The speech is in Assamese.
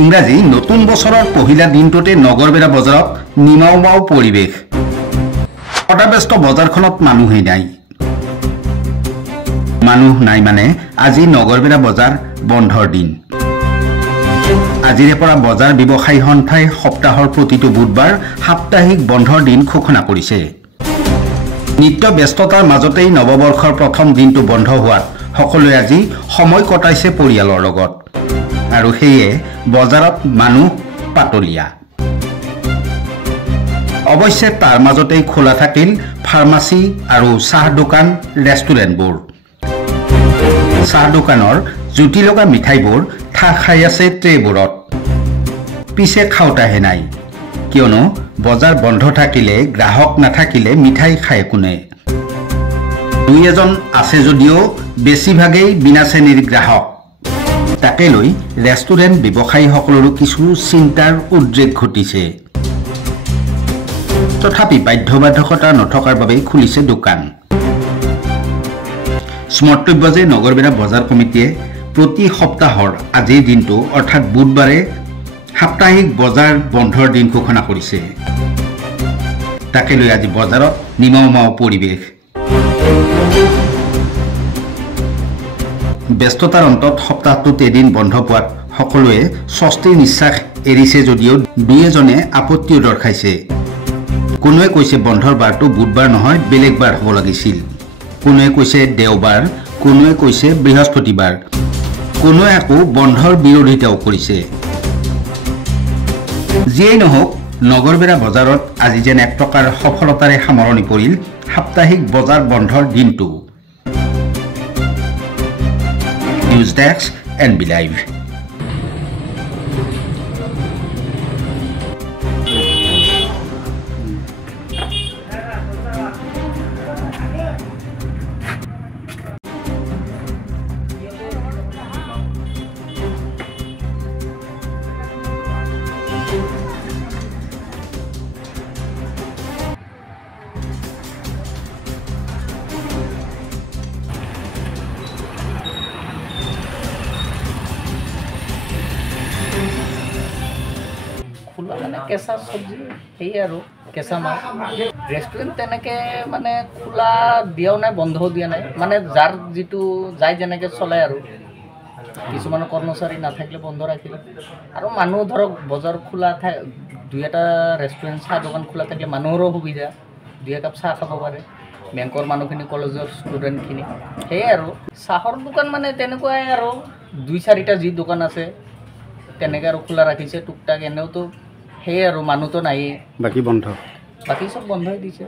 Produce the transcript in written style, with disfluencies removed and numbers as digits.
ইংৰাজী নতুন বছৰৰ পহিলা দিনটোতে নগৰবেৰা বজাৰত নিমাওমাও পৰিৱেশ। সদাব্যস্ত বজাৰখনত মানুহেই নাই। মানুহ নাই মানে আজি নগৰবেৰা বজাৰ বন্ধৰ দিন। আজিৰে পৰা বজাৰ ব্যৱসায়ী সন্থাই সপ্তাহৰ প্ৰতিটো বুধবাৰ সাপ্তাহিক বন্ধৰ দিন ঘোষণা কৰিছে। নিত্য ব্যস্ততাৰ মাজতেই নৱবৰ্ষৰ প্ৰথম দিনটো বন্ধ হোৱাত সকলোৱে আজি সময় কটাইছে পৰিয়ালৰ লগত। আৰু সেয়ে বজাৰত মানুহ পাতলীয়া। অৱশ্যে তাৰ মাজতেই খোলা থাকিল ফাৰ্মাচী আৰু চাহ দোকান, ৰেষ্টুৰেণ্টবোৰ। চাহ দোকানৰ জুতি লগা মিঠাইবোৰ ঠাহ খাই আছে ট্ৰেবোৰত। পিছে খাওঁতাহে নাই, কিয়নো বজাৰ বন্ধ থাকিলে গ্ৰাহক নাথাকিলে মিঠাই খায় কোনে। দুই এজন আছে যদিও বেছিভাগেই বিনা শ্ৰেণীৰ গ্ৰাহক। তাকে লৈ ৰেষ্টুৰেণ্ট ব্যৱসায়ীসকলৰো কিছু চিন্তাৰ উদ্ৰেক ঘটিছে। তথাপি বাধ্যবাধকতা নথকাৰ বাবেই খুলিছে দোকান। স্মৰ্তব্য যে নগৰবেৰা বজাৰ কমিটিয়ে প্ৰতি সপ্তাহৰ আজিৰ দিনটো অৰ্থাৎ বুধবাৰে সাপ্তাহিক বজাৰ বন্ধৰ দিন ঘোষণা কৰিছে। তাকে লৈ আজি বজাৰত নিমাওমাও পৰিৱেশ। ব্যস্ততাৰ অন্তত সপ্তাহটোত এদিন বন্ধ পোৱাত সকলোৱে স্বস্তিৰ নিশ্বাস এৰিছে যদিও দুই এজনে আপত্তিও দৰ্শাইছে। কোনোৱে কৈছে বন্ধৰ বাৰটো বুধবাৰ নহয় বেলেগ বাৰ হ'ব লাগিছিল। কোনোৱে কৈছে দেওবাৰ, কোনোৱে কৈছে বৃহস্পতিবাৰ, কোনোৱে আকৌ বন্ধৰ বিৰোধিতাও কৰিছে। যিয়েই নহওক নগৰবেৰা বজাৰত আজি যেন এক প্ৰকাৰ সফলতাৰে সামৰণি পৰিল সাপ্তাহিক বজাৰ বন্ধৰ দিনটো। News desk NB live. খোলা মানে কেঁচা চব্জি সেই আৰু কেঁচা মাছ। ৰেষ্টুৰেণ্ট তেনেকৈ মানে খোলা দিয়াও নাই, বন্ধও দিয়া নাই, মানে যাৰ যিটো যাই যেনেকৈ চলে আৰু। কিছুমানৰ কৰ্মচাৰী নাথাকিলে বন্ধ ৰাখিলে আৰু মানুহ ধৰক বজাৰ খোলা দুই এটা ৰেষ্টুৰেণ্ট চাহ দোকান খোলা থাকিলে মানুহৰো সুবিধা, দুই একাপ চাহ খাব পাৰে বেংকৰ মানুহখিনি, কলেজৰ ষ্টুডেণ্টখিনি। সেয়াই আৰু চাহৰ দোকান মানে তেনেকুৱাই আৰু দুই চাৰিটা যি দোকান আছে তেনেকৈ আৰু খোলা ৰাখিছে টুকটাক। এনেওতো সেয়ে আৰু মানুহতো নায়েই, বাকী বন্ধ, বাকী চব বন্ধই দিছে।